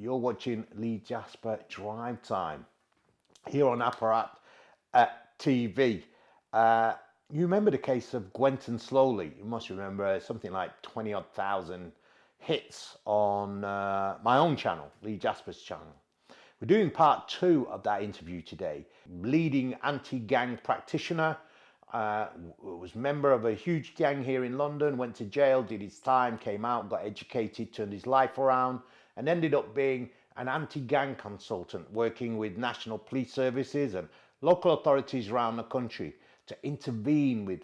You're watching Jasper Drive Time here on Apparat TV. You remember the case of Gwenton Sloley? You must remember something like 20-odd thousand hits on my own channel, Jasper's channel. We're doing part 2 of that interview today. Leading anti-gang practitioner, was member of a huge gang here in London, went to jail, did his time, came out, got educated, turned his life around, and ended up being an anti-gang consultant working with national police services and local authorities around the country to intervene with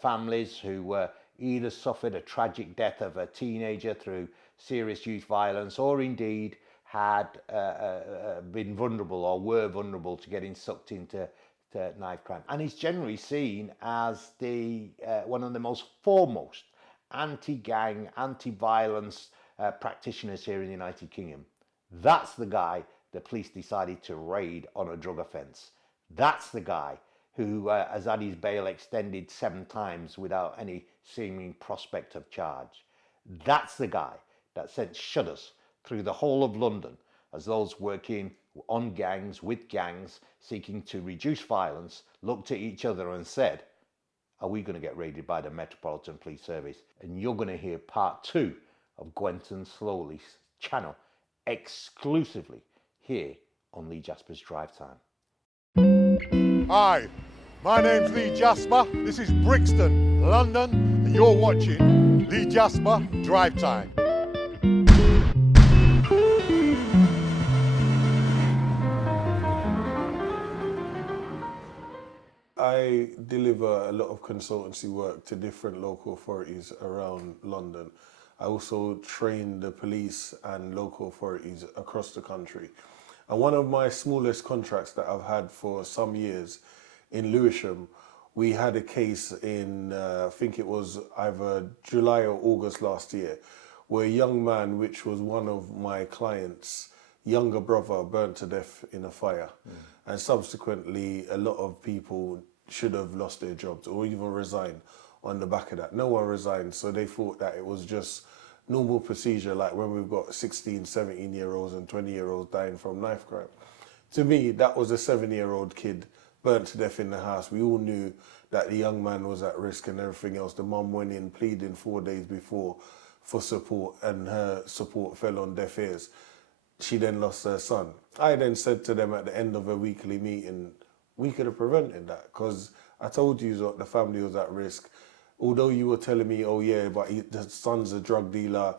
families who either suffered a tragic death of a teenager through serious youth violence or indeed had been vulnerable or were vulnerable to getting sucked into knife crime. And he's generally seen as the one of the most foremost anti-gang, anti-violence practitioners here in the United Kingdom. That's the guy the police decided to raid on a drug offence. That's the guy who has had his bail extended 7 times without any seeming prospect of charge. That's the guy that sent shudders through the whole of London as those working on gangs, with gangs, seeking to reduce violence, looked at each other and said, are we going to get raided by the Metropolitan Police Service? And you're going to hear part 2 of Gwenton Sloley's channel exclusively here on Jasper's Drive Time. Hi, my name's Jasper. This is Brixton, London, and you're watching Jasper Drive Time. I deliver a lot of consultancy work to different local authorities around London. I also train the police and local authorities across the country. And one of my smallest contracts that I've had for some years in Lewisham, we had a case in, I think it was either July or August last year, where a young man, which was one of my clients' younger brother, burnt to death in a fire. And subsequently, a lot of people should have lost their jobs or even resigned on the back of that. No one resigned, so they thought that it was just normal procedure, like when we've got 16, 17-year-olds and 20-year-olds dying from knife crime. To me, that was a 7-year-old kid burnt to death in the house. We all knew that the young man was at risk and everything else. The mum went in pleading 4 days before for support, and her support fell on deaf ears. She then lost her son. I then said to them at the end of a weekly meeting, we could have prevented that, because I told you that the family was at risk. Although you were telling me, oh yeah, but the son's a drug dealer,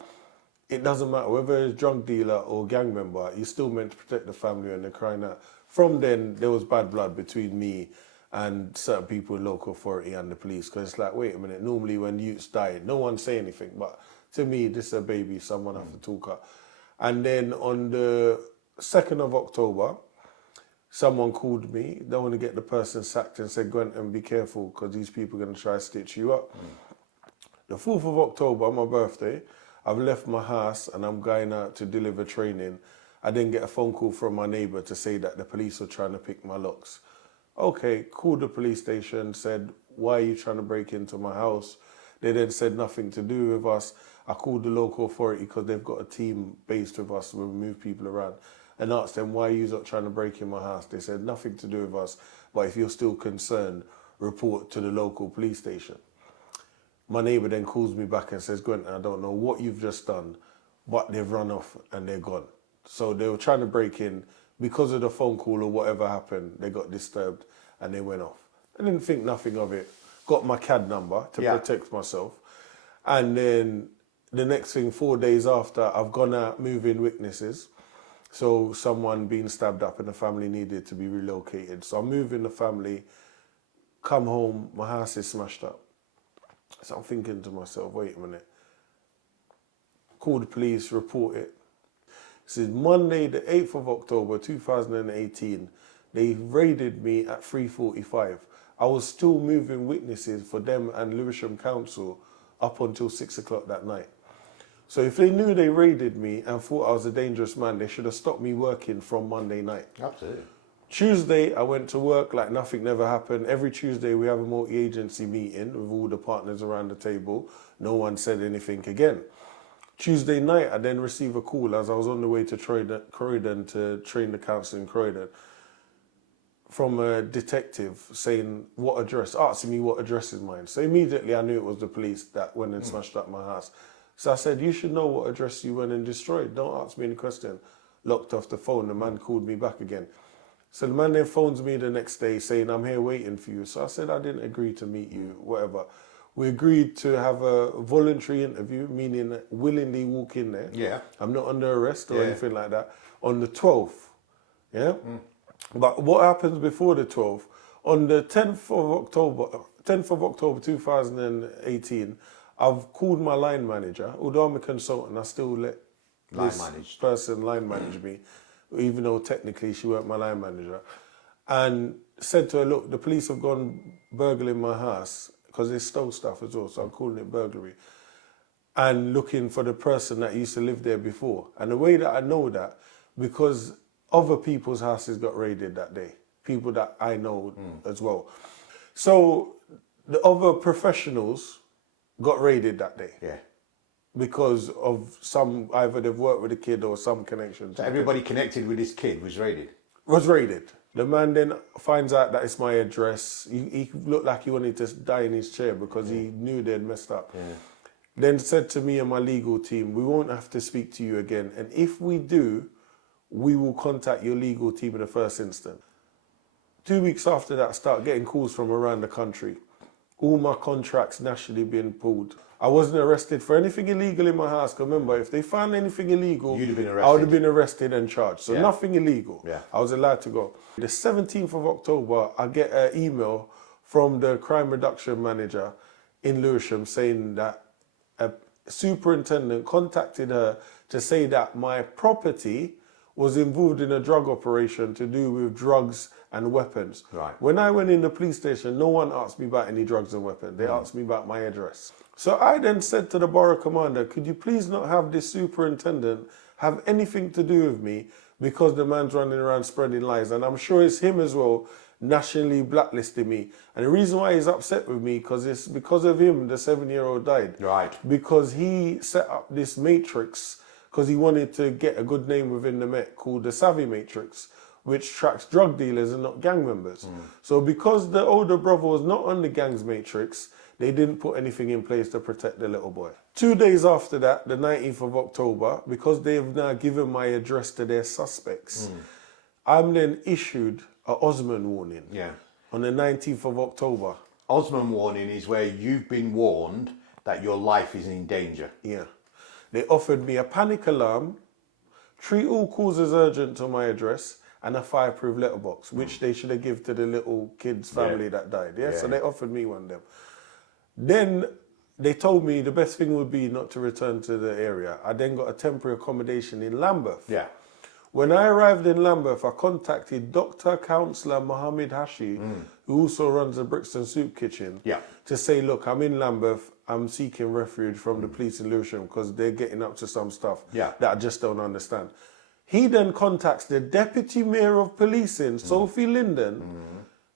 it doesn't matter whether it's a drug dealer or gang member, you're still meant to protect the family and they're crying out. From then, there was bad blood between me and certain people in local authority and the police, because it's like, wait a minute, normally when youths die, no one say anything, but to me, this is a baby, someone have to talk up. And then on the 2nd of October, someone called me, they want to get the person sacked, and said, Gwenton, be careful, because these people are going to try to stitch you up. The 4th of October, my birthday, I've left my house and I'm going out to deliver training. I then get a phone call from my neighbour to say that the police are trying to pick my locks. Okay, called the police station, said, why are you trying to break into my house? They then said nothing to do with us. I called the local authority because they've got a team based with us where we move people around, and asked them, why are you not trying to break in my house? They said, nothing to do with us, but if you're still concerned, report to the local police station. My neighbour then calls me back and says, Gwenton, I don't know what you've just done, but they've run off and they're gone. So they were trying to break in. Because of the phone call or whatever happened, they got disturbed and they went off. I didn't think nothing of it. Got my CAD number to protect myself. And then the next thing, 4 days after, I've gone out moving witnesses. So someone being stabbed up and the family needed to be relocated. So I'm moving the family, come home, my house is smashed up. So I'm thinking to myself, wait a minute. Call the police, report it. This is Monday, the 8th of October, 2018. They raided me at 3:45. I was still moving witnesses for them and Lewisham Council up until 6 o'clock that night. So if they knew they raided me and thought I was a dangerous man, they should have stopped me working from Monday night. Absolutely. Tuesday, I went to work like nothing never happened. Every Tuesday, we have a multi-agency meeting with all the partners around the table. No one said anything again. Tuesday night, I then received a call as I was on the way to Croydon to train the council in Croydon from a detective saying asking me what address is mine. So immediately I knew it was the police that went and smashed up my house. So I said, you should know what address you went and destroyed. Don't ask me any question. Locked off the phone. The man called me back again. So the man then phones me the next day saying, I'm here waiting for you. So I said, I didn't agree to meet you, whatever. We agreed to have a voluntary interview, meaning willingly walk in there. Yeah. I'm not under arrest or anything like that. On the 12th, yeah? But what happens before the 12th? On the 10th of October 2018, I've called my line manager. Although I'm a consultant, I still let this person line manage me, even though technically she weren't my line manager. And said to her, look, the police have gone burgling my house because they stole stuff as well, so I'm calling it burglary, and looking for the person that used to live there before. And the way that I know that, because other people's houses got raided that day, people that I know as well. So the other professionals got raided that day. Yeah. Because of either they've worked with a kid or some connection. So everybody connected with this kid was raided? Was raided. The man then finds out that it's my address. He looked like he wanted to die in his chair because he knew they'd messed up. Yeah. Then said to me and my legal team, we won't have to speak to you again. And if we do, we will contact your legal team in the first instance. 2 weeks after that, I start getting calls from around the country. All my contracts nationally being pulled. I wasn't arrested for anything illegal in my house. Remember, if they found anything illegal, you'd have been arrested. I would have been arrested and charged. So nothing illegal. Yeah. I was allowed to go. The 17th of October, I get an email from the crime reduction manager in Lewisham saying that a superintendent contacted her to say that my property was involved in a drug operation to do with drugs and weapons. Right. When I went in the police station, no one asked me about any drugs and weapons. They asked me about my address. So I then said to the borough commander, could you please not have this superintendent have anything to do with me because the man's running around spreading lies. And I'm sure it's him as well nationally blacklisting me. And the reason why he's upset with me, because it's because of him the 7-year-old died. Right. Because he set up this matrix because he wanted to get a good name within the Met called the Savvy Matrix, which tracks drug dealers and not gang members. So because the older brother was not on the gang's matrix, they didn't put anything in place to protect the little boy. 2 days after that, the 19th of October, because they've now given my address to their suspects, I'm then issued an Osman warning on the 19th of October. Osman warning is where you've been warned that your life is in danger. Yeah. They offered me a panic alarm, treat all calls as urgent to my address, and a fireproof letterbox, which they should have given to the little kid's family that died. So they offered me one of them. Then they told me the best thing would be not to return to the area. I then got a temporary accommodation in Lambeth. Yeah. When I arrived in Lambeth, I contacted Dr. Councillor Mohammed Hashi, who also runs the Brixton Soup Kitchen, to say, look, I'm in Lambeth, I'm seeking refuge from the police in Lewisham because they're getting up to some stuff that I just don't understand. He then contacts the Deputy Mayor of Policing, Sophie Linden,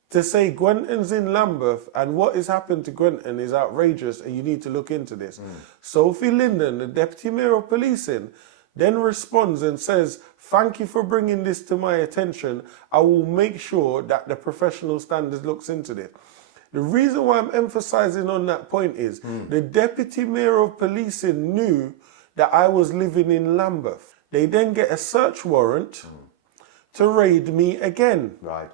to say Gwenton's in Lambeth and what has happened to Gwenton is outrageous and you need to look into this. Sophie Linden, the Deputy Mayor of Policing, then responds and says, thank you for bringing this to my attention. I will make sure that the professional standards looks into this. The reason why I'm emphasizing on that point is the Deputy Mayor of Policing knew that I was living in Lambeth. They then get a search warrant to raid me again. Right.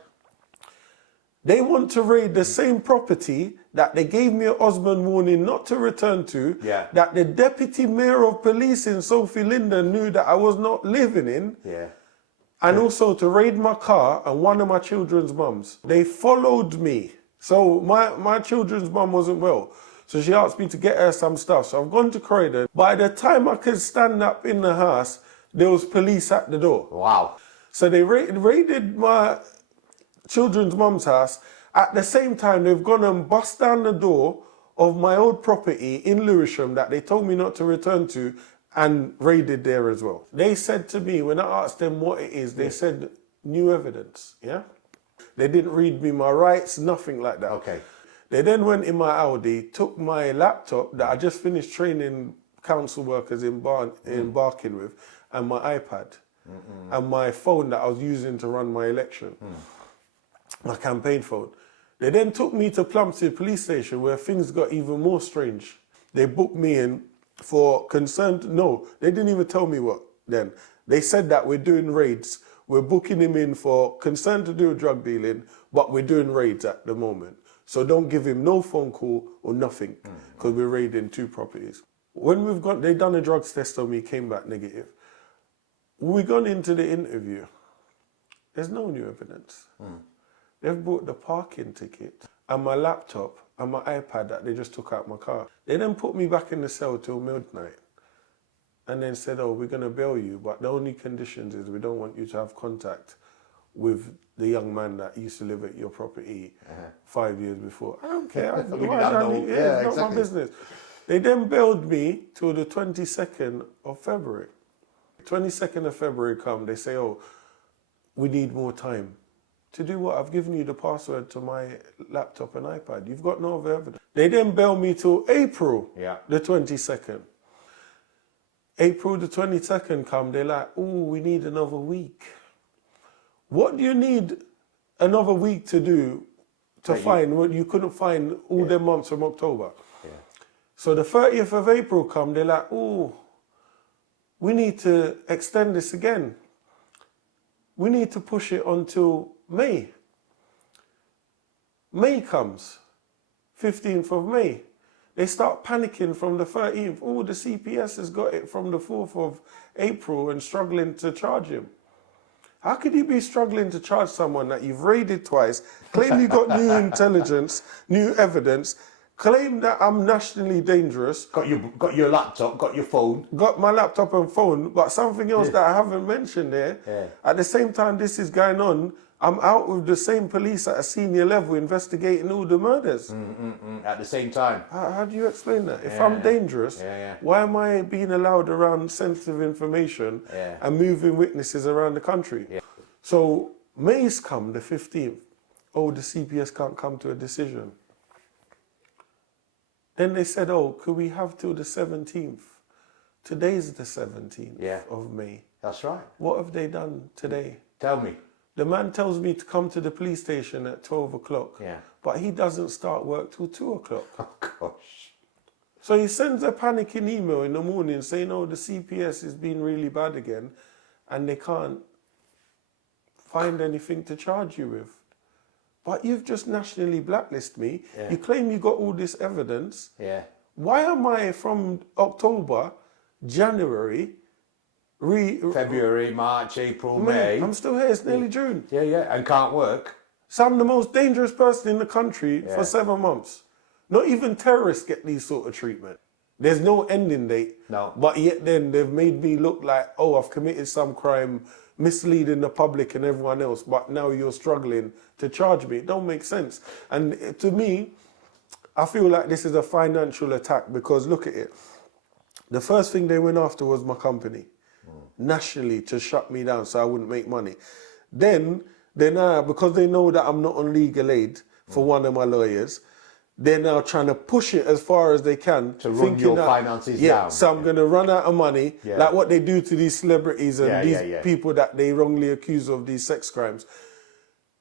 They want to raid the same property that they gave me an Osman warning not to return to, that the Deputy Mayor of Policing, Sophie Linden, knew that I was not living in, and also to raid my car and one of my children's mums. They followed me. So my children's mum wasn't well. So she asked me to get her some stuff. So I've gone to Croydon. By the time I could stand up in the house, there was police at the door. Wow. So they raided my children's mum's house. At the same time, they've gone and bust down the door of my old property in Lewisham that they told me not to return to and raided there as well. They said to me, when I asked them what it is, they said, new evidence, They didn't read me my rights, nothing like that. Okay. They then went in my Audi, took my laptop that I just finished training council workers embarking with, and my iPad, and my phone that I was using to run my election, my campaign phone. They then took me to Plumstead police station where things got even more strange. They booked me in for no, they didn't even tell me what then. They said that we're doing raids. We're booking him in for concern to do with drug dealing, but we're doing raids at the moment. So don't give him no phone call or nothing, because we're raiding 2 properties. When they done a drugs test on me, came back negative. When we gone into the interview, there's no new evidence. They've brought the parking ticket and my laptop and my iPad that they just took out my car. They then put me back in the cell till midnight and then said, oh, we're going to bail you, but the only conditions is we don't want you to have contact with the young man that used to live at your property 5 years before. I don't care. It's not my business. They then bailed me till the 22nd of February. 22nd of February come, they say, oh, we need more time. To do what? I've given you the password to my laptop and iPad. You've got no other evidence. They then bail me till April the 22nd. April the 22nd come, they're like, oh, we need another week. What do you need another week to do to find what you couldn't find all them months from October? So the 30th of April come, they're like, oh, we need to extend this again. We need to push it until May. May comes, 15th of May. They start panicking from the 13th. Oh, the CPS has got it from the 4th of April and struggling to charge him. How could you be struggling to charge someone that you've raided twice, claim you got new intelligence, new evidence, claim that I'm nationally dangerous? Got your laptop, got your phone. Got my laptop and phone, but something else that I haven't mentioned there. At the same time this is going on, I'm out with the same police at a senior level investigating all the murders. At the same time. How do you explain that? If I'm dangerous, why am I being allowed around sensitive information and moving witnesses around the country? So May's come, the 15th. Oh, the CPS can't come to a decision. Then they said, oh, could we have till the 17th? Today's the 17th of May. That's right. What have they done today? Tell me. The man tells me to come to the police station at 12 o'clock, but he doesn't start work till 2 o'clock. Oh, gosh. So he sends a panicking email in the morning saying, oh, the CPS is being really bad again, and they can't find anything to charge you with. But you've just nationally blacklisted me. You claim you got all this evidence. Why am I from October, January, February, March, April, May. I'm still here, it's nearly June. And can't work. So I'm the most dangerous person in the country for 7 months. Not even terrorists get these sort of treatment. There's no ending date. No. But yet then they've made me look like, oh, I've committed some crime, misleading the public and everyone else, but now you're struggling to charge me. It don't make sense. And to me, I feel like this is a financial attack because look at it. The first thing they went after was my company. Nationally to shut me down so I wouldn't make money. Then now, because they know that I'm not on legal aid for one of my lawyers, they're now trying to push it as far as they can. To run your finances down. So I'm going to run out of money, like what they do to these celebrities and these people that they wrongly accuse of these sex crimes.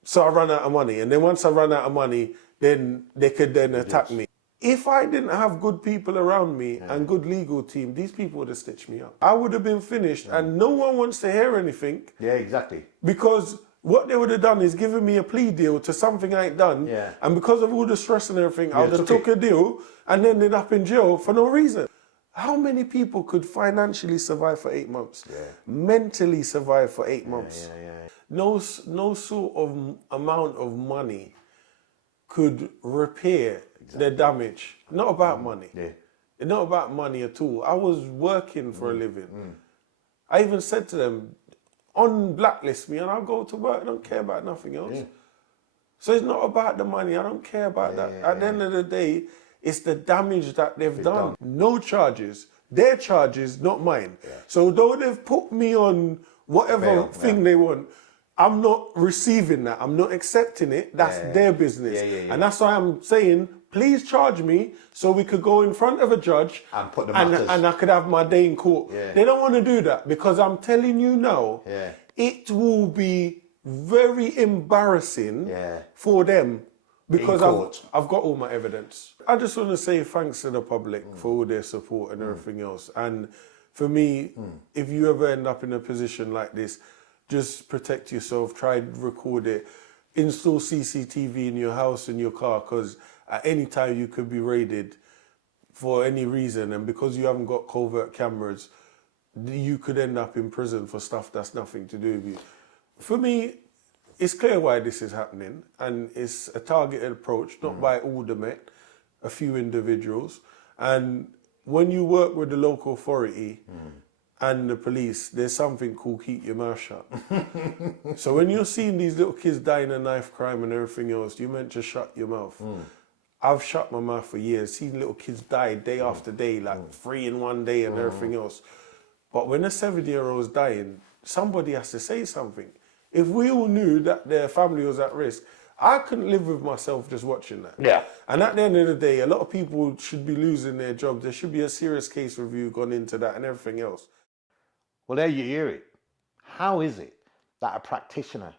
So I run out of money. And then once I run out of money, then they could then attack me. If I didn't have good people around me and good legal team, these people would have stitched me up. I would have been finished and no one wants to hear anything. Yeah, exactly. Because what they would have done is given me a plea deal to something I ain't done. And because of all the stress and everything, I would have took a deal and ended up in jail for no reason. How many people could financially survive for 8 months? Mentally survive for 8 months? No sort of amount of money could repair the damage. Not about money. Not about money at all. I was working for a living. I even said to them, unblacklist me and I'll go to work. I don't care about nothing else. So it's not about the money. I don't care about that. At the end of the day, it's the damage that they've done. No charges. Their charges, not mine. So though they've put me on whatever thing they want, I'm not receiving that. I'm not accepting it. That's their business. And that's why I'm saying, please charge me so we could go in front of a judge And put the and matters. I could have my day in court. Yeah. They don't want to do that because I'm telling you now, Yeah. it will be very embarrassing Yeah. for them because court. I've got all my evidence. I just want to say thanks to the public for all their support and everything else. And for me, if you ever end up in a position like this, just protect yourself, try and record it, install CCTV in your house, in your car, because at any time you could be raided for any reason. And because you haven't got covert cameras, you could end up in prison for stuff that's nothing to do with you. For me, it's clear why this is happening, and it's a targeted approach, not by all the Met, a few individuals. And when you work with the local authority and the police, there's something called keep your mouth shut. So when you're seeing these little kids die in a knife crime and everything else, you meant to shut your mouth. I've shut my mouth for years, seen little kids die day after day, like 3 in one day and everything else. But when a 7-year-old's dying, somebody has to say something. If we all knew that their family was at risk, I couldn't live with myself just watching that. Yeah. And at the end of the day, a lot of people should be losing their jobs. There should be a serious case review gone into that and everything else. Well, there you hear it. How is it that a practitioner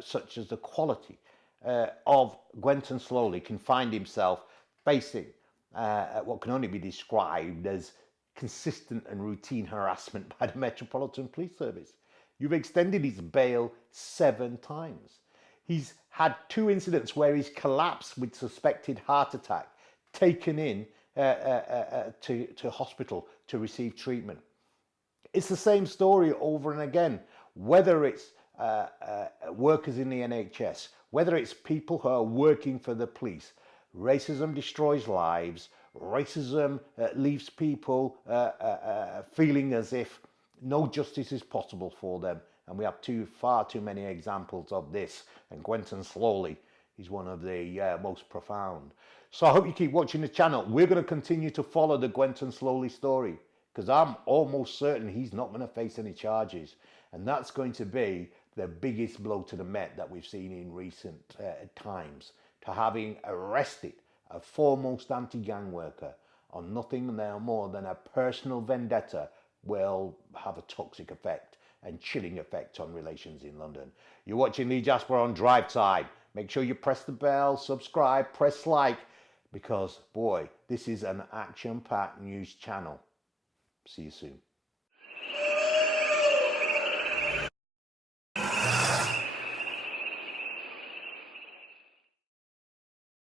such as the quality of Gwenton Sloley can find himself facing what can only be described as consistent and routine harassment by the Metropolitan Police Service? You've extended his bail 7 times. He's had 2 incidents where he's collapsed with suspected heart attack, taken in to hospital to receive treatment. It's the same story over and again, whether it's workers in the NHS, whether it's people who are working for the police. Racism destroys lives. Racism leaves people feeling as if no justice is possible for them. And we have far too many examples of this. And Gwenton Sloley is one of the most profound. So I hope you keep watching the channel. We're going to continue to follow the Gwenton Sloley story, because I'm almost certain he's not going to face any charges. And that's going to be the biggest blow to the Met that we've seen in recent times, to having arrested a foremost anti-gang worker on nothing more than a personal vendetta will have a toxic effect and chilling effect on relations in London. You're watching Lee Jasper on Drive Time. Make sure you press the bell, subscribe, press like, because boy, this is an action-packed news channel. See you soon.